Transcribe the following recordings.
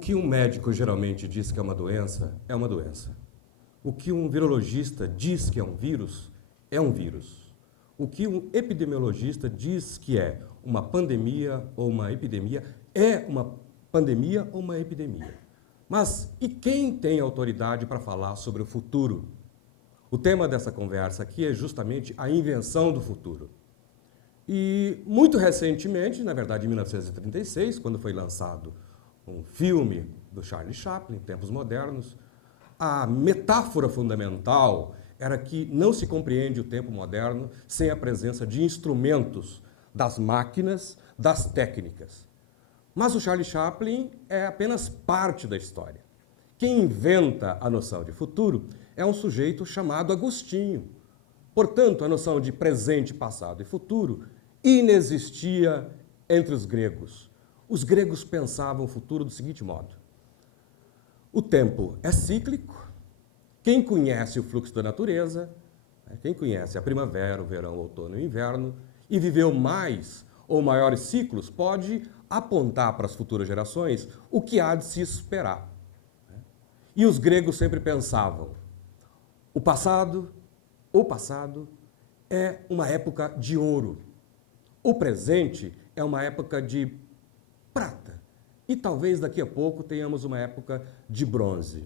que um médico geralmente diz que é uma doença. O que um virologista diz que é um vírus. O que um epidemiologista diz que é uma pandemia ou uma epidemia é uma pandemia ou uma epidemia. Mas e quem tem autoridade para falar sobre o futuro? O tema dessa conversa aqui é justamente a invenção do futuro. E muito recentemente, na verdade em 1936, quando foi lançado um filme do Charlie Chaplin, Tempos Modernos, a metáfora fundamental era que não se compreende o tempo moderno sem a presença de instrumentos, das máquinas, das técnicas. Mas o Charlie Chaplin é apenas parte da história. Quem inventa a noção de futuro é um sujeito chamado Agostinho. Portanto, a noção de presente, passado e futuro inexistia entre os gregos. Os gregos pensavam o futuro do seguinte modo: o tempo é cíclico. Quem conhece o fluxo da natureza, quem conhece a primavera, o verão, o outono e o inverno, e viveu mais ou maiores ciclos, pode apontar para as futuras gerações o que há de se esperar. E os gregos sempre pensavam: o passado é uma época de ouro. O presente é uma época de prata. E talvez daqui a pouco tenhamos uma época de bronze.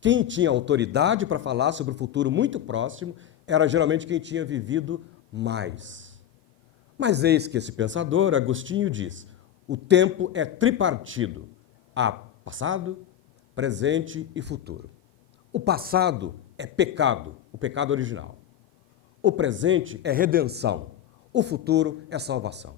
Quem tinha autoridade para falar sobre o futuro muito próximo era geralmente quem tinha vivido mais. Mas eis que esse pensador, Agostinho, diz: o tempo é tripartido. Há passado, presente e futuro. O passado é pecado, o pecado original. O presente é redenção. O futuro é salvação.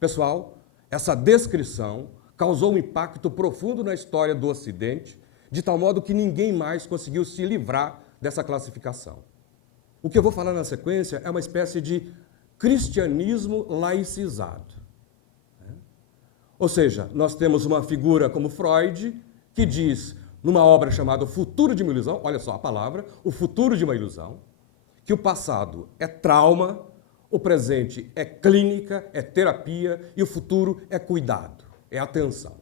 Pessoal, essa descrição causou um impacto profundo na história do Ocidente, de tal modo que ninguém mais conseguiu se livrar dessa classificação. O que eu vou falar na sequência é uma espécie de cristianismo laicizado. Ou seja, nós temos uma figura como Freud, que diz, numa obra chamada O Futuro de uma Ilusão, olha só a palavra, O Futuro de uma Ilusão, que o passado é trauma, o presente é clínica, é terapia e o futuro é cuidado, é atenção.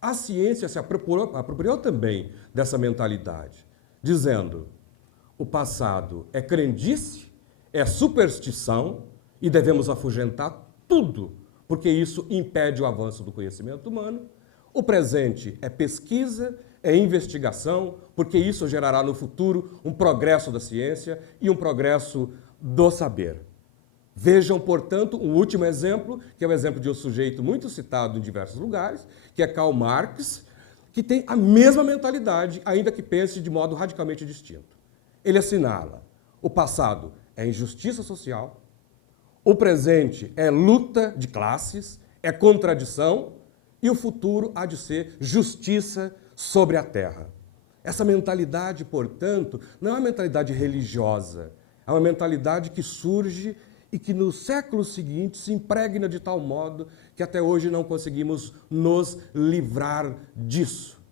A ciência se apropriou também dessa mentalidade, dizendo: o passado é crendice, é superstição e devemos afugentar tudo, porque isso impede o avanço do conhecimento humano. O presente é pesquisa, é investigação, porque isso gerará no futuro um progresso da ciência e um progresso do saber. Vejam, portanto, um último exemplo, que é o exemplo de um sujeito muito citado em diversos lugares, que é Karl Marx, que tem a mesma mentalidade, ainda que pense de modo radicalmente distinto. Ele assinala: o passado é injustiça social, o presente é luta de classes, é contradição, e o futuro há de ser justiça sobre a terra. Essa mentalidade, portanto, não é uma mentalidade religiosa, é uma mentalidade que surge e que nos séculos seguintes se impregna de tal modo que até hoje não conseguimos nos livrar disso.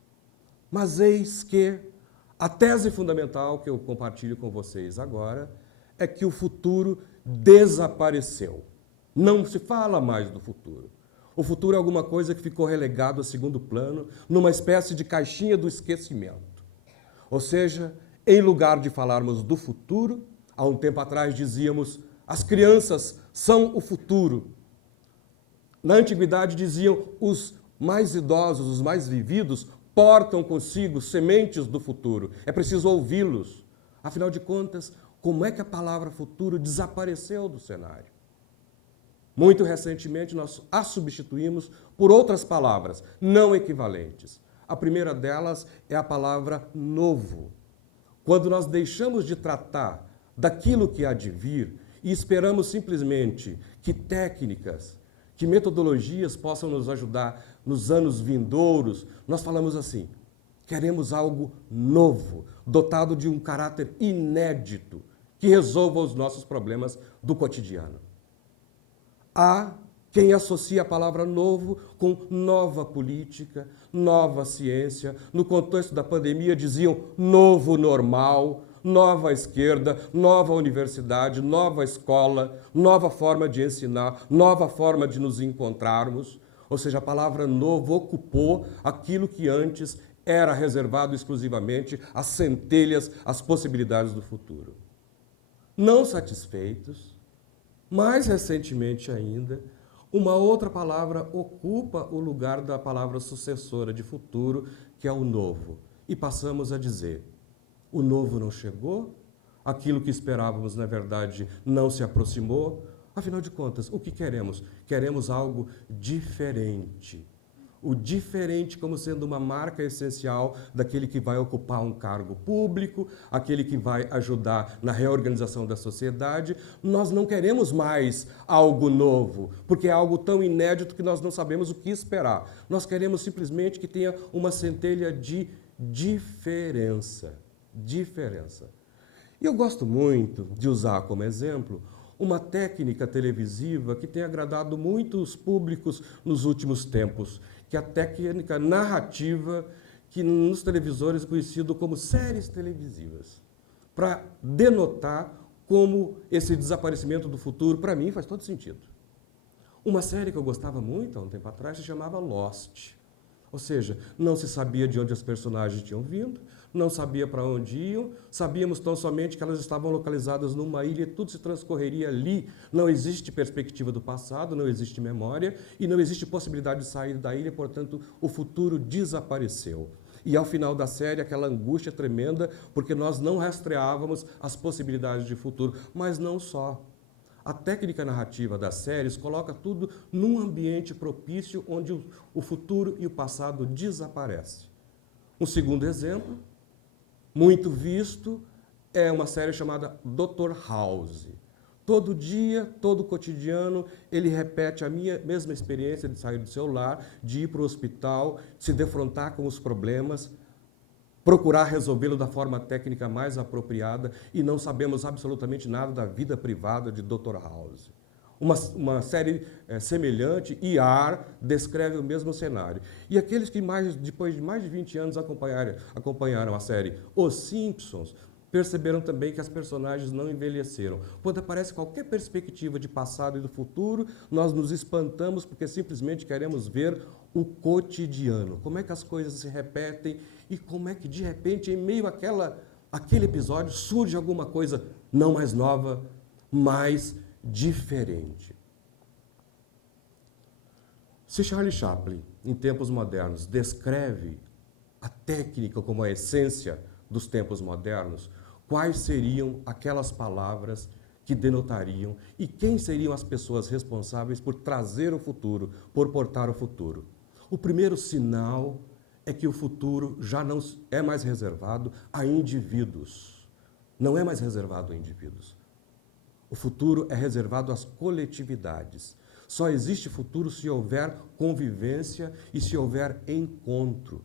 Mas eis que a tese fundamental que eu compartilho com vocês agora é que o futuro desapareceu. Não se fala mais do futuro. O futuro é alguma coisa que ficou relegado a segundo plano, numa espécie de caixinha do esquecimento. Ou seja, em lugar de falarmos do futuro, há um tempo atrás dizíamos: as crianças são o futuro. Na antiguidade diziam: os mais idosos, os mais vividos, portam consigo sementes do futuro. É preciso ouvi-los. Afinal de contas, como é que a palavra futuro desapareceu do cenário? Muito recentemente, nós a substituímos por outras palavras não equivalentes. A primeira delas é a palavra novo. Quando nós deixamos de tratar daquilo que há de vir e esperamos simplesmente que técnicas, que metodologias possam nos ajudar nos anos vindouros, nós falamos assim: queremos algo novo, dotado de um caráter inédito, que resolva os nossos problemas do cotidiano. Há quem associa a palavra novo com nova política, nova ciência. No contexto da pandemia diziam novo normal, nova esquerda, nova universidade, nova escola, nova forma de ensinar, nova forma de nos encontrarmos. Ou seja, a palavra novo ocupou aquilo que antes era reservado exclusivamente às centelhas, às possibilidades do futuro. Não satisfeitos, mais recentemente ainda, uma outra palavra ocupa o lugar da palavra sucessora de futuro, que é o novo. E passamos a dizer: o novo não chegou, aquilo que esperávamos, na verdade, não se aproximou. Afinal de contas, o que queremos? Queremos algo diferente. O diferente como sendo uma marca essencial daquele que vai ocupar um cargo público, aquele que vai ajudar na reorganização da sociedade. Nós não queremos mais algo novo, porque é algo tão inédito que nós não sabemos o que esperar. Nós queremos simplesmente que tenha uma centelha de diferença. Diferença. E eu gosto muito de usar como exemplo uma técnica televisiva que tem agradado muitos públicos nos últimos tempos, que é a técnica narrativa, que nos televisores é conhecido como séries televisivas, para denotar como esse desaparecimento do futuro, para mim, faz todo sentido. Uma série que eu gostava muito há um tempo atrás se chamava Lost. Ou seja, não se sabia de onde os personagens tinham vindo, não sabia para onde iam, sabíamos tão somente que elas estavam localizadas numa ilha e tudo se transcorreria ali. Não existe perspectiva do passado, não existe memória e não existe possibilidade de sair da ilha, portanto, o futuro desapareceu. E ao final da série, aquela angústia tremenda, porque nós não rastreávamos as possibilidades de futuro, mas não só. A técnica narrativa das séries coloca tudo num ambiente propício onde o futuro e o passado desaparecem. Um segundo exemplo, muito visto, é uma série chamada Dr. House. Todo dia, todo cotidiano, ele repete a minha mesma experiência de sair do seu lar, de ir para o hospital, se defrontar com os problemas, procurar resolvê-lo da forma técnica mais apropriada e não sabemos absolutamente nada da vida privada de Dr. House. Uma série semelhante, ER, descreve o mesmo cenário. E aqueles que depois de mais de 20 anos acompanharam a série Os Simpsons, perceberam também que as personagens não envelheceram. Quando aparece qualquer perspectiva de passado e do futuro, nós nos espantamos porque simplesmente queremos ver o cotidiano. Como é que as coisas se repetem e como é que, de repente, em meio àquele episódio, surge alguma coisa não mais nova, mais diferente. Se Charlie Chaplin, em tempos modernos, descreve a técnica como a essência dos tempos modernos, quais seriam aquelas palavras que denotariam e quem seriam as pessoas responsáveis por trazer o futuro, por portar o futuro? O primeiro sinal é que o futuro já não é mais reservado a indivíduos. Não é mais reservado a indivíduos. O futuro é reservado às coletividades. Só existe futuro se houver convivência e se houver encontro.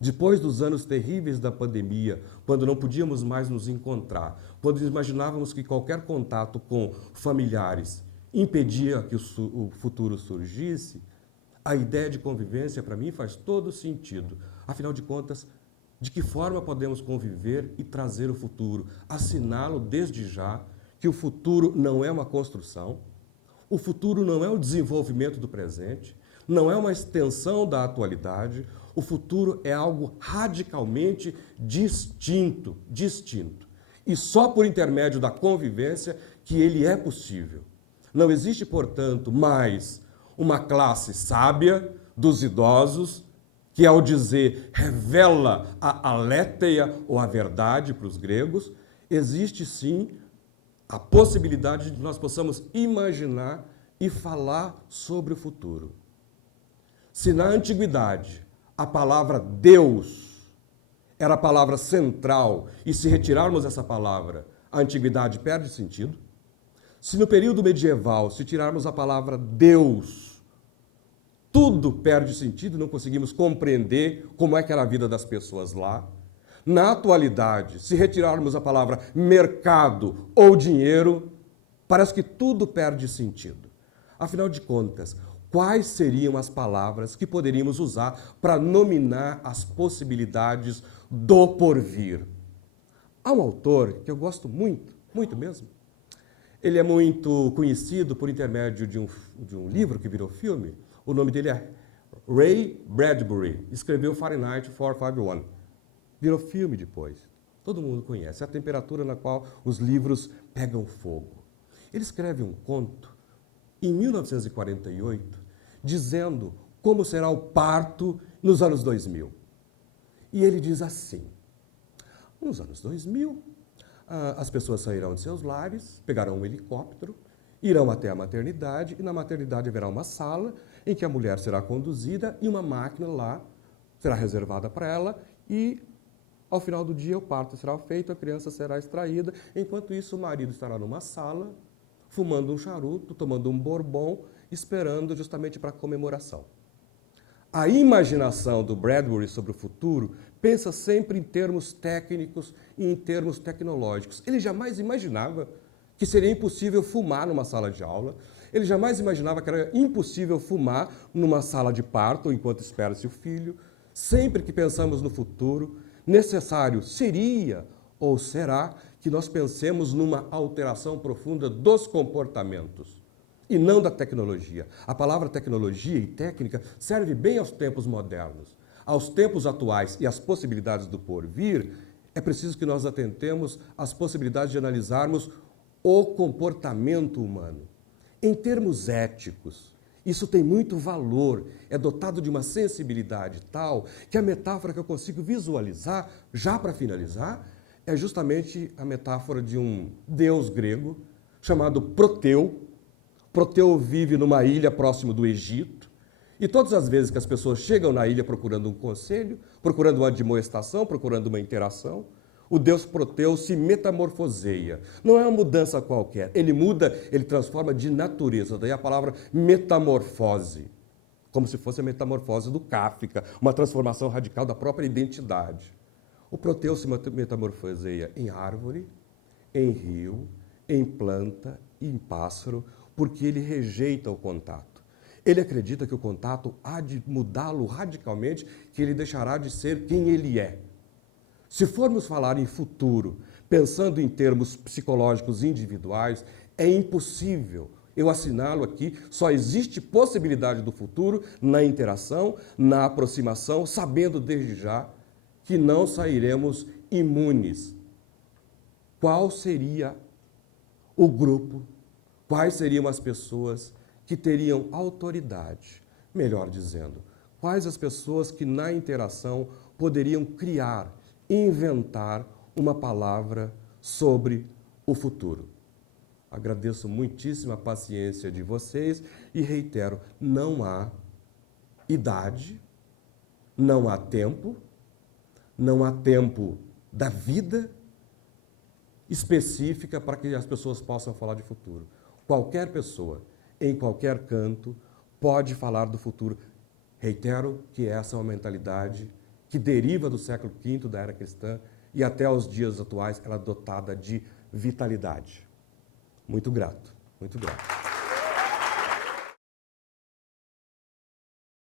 Depois dos anos terríveis da pandemia, quando não podíamos mais nos encontrar, quando imaginávamos que qualquer contato com familiares impedia que o futuro surgisse, a ideia de convivência, para mim, faz todo sentido. Afinal de contas, de que forma podemos conviver e trazer o futuro? Assinalo desde já que o futuro não é uma construção, o futuro não é o desenvolvimento do presente, não é uma extensão da atualidade, o futuro é algo radicalmente distinto. E só por intermédio da convivência que ele é possível. Não existe, portanto, mais uma classe sábia dos idosos que, ao dizer revela a aletheia ou a verdade para os gregos, existe sim a possibilidade de que nós possamos imaginar e falar sobre o futuro. Se na antiguidade a palavra Deus era a palavra central e se retirarmos essa palavra, a antiguidade perde sentido, se no período medieval se tirarmos a palavra Deus, tudo perde sentido, não conseguimos compreender como é que era a vida das pessoas lá. Na atualidade, se retirarmos a palavra mercado ou dinheiro, parece que tudo perde sentido. Afinal de contas, quais seriam as palavras que poderíamos usar para nominar as possibilidades do porvir? Há um autor que eu gosto muito, muito mesmo. Ele é muito conhecido por intermédio de um livro que virou filme. O nome dele é Ray Bradbury. Escreveu Fahrenheit 451. Virou filme depois. Todo mundo conhece. É a temperatura na qual os livros pegam fogo. Ele escreve um conto em 1948, dizendo como será o parto nos anos 2000. E ele diz assim: nos anos 2000, as pessoas sairão de seus lares, pegarão um helicóptero, irão até a maternidade, e na maternidade haverá uma sala em que a mulher será conduzida e uma máquina lá será reservada para ela, e ao final do dia o parto será feito, a criança será extraída. Enquanto isso, o marido estará numa sala, fumando um charuto, tomando um bourbon, esperando justamente para a comemoração. A imaginação do Bradbury sobre o futuro pensa sempre em termos técnicos e em termos tecnológicos. Ele jamais imaginava que seria impossível fumar numa sala de aula. Ele jamais imaginava que era impossível fumar numa sala de parto enquanto espera-se o filho. Sempre que pensamos no futuro, necessário seria ou será que nós pensemos numa alteração profunda dos comportamentos e não da tecnologia. A palavra tecnologia e técnica serve bem aos tempos modernos. Aos tempos atuais e às possibilidades do porvir, é preciso que nós atentemos às possibilidades de analisarmos o comportamento humano. Em termos éticos, isso tem muito valor, é dotado de uma sensibilidade tal que a metáfora que eu consigo visualizar, já para finalizar, é justamente a metáfora de um deus grego chamado Proteu. Proteu vive numa ilha próximo do Egito, e todas as vezes que as pessoas chegam na ilha procurando um conselho, procurando uma admoestação, procurando uma interação, o deus Proteu se metamorfoseia. Não é uma mudança qualquer, ele muda, ele transforma de natureza, daí a palavra metamorfose, como se fosse a metamorfose do Kafka, uma transformação radical da própria identidade. O Proteu se metamorfoseia em árvore, em rio, em planta e em pássaro, porque ele rejeita o contato. Ele acredita que o contato há de mudá-lo radicalmente, que ele deixará de ser quem ele é. Se formos falar em futuro, pensando em termos psicológicos individuais, é impossível. Eu assinalo aqui, só existe possibilidade do futuro na interação, na aproximação, sabendo desde já que não sairemos imunes. Qual seria o grupo? Quais seriam as pessoas que teriam autoridade? Melhor dizendo, quais as pessoas que na interação poderiam criar, inventar uma palavra sobre o futuro? Agradeço muitíssimo a paciência de vocês e reitero, não há idade, não há tempo da vida específica para que as pessoas possam falar de futuro. Qualquer pessoa, em qualquer canto, pode falar do futuro. Reitero que essa é uma mentalidade que deriva do século V, da era cristã, e até os dias atuais ela é dotada de vitalidade. Muito grato, muito grato.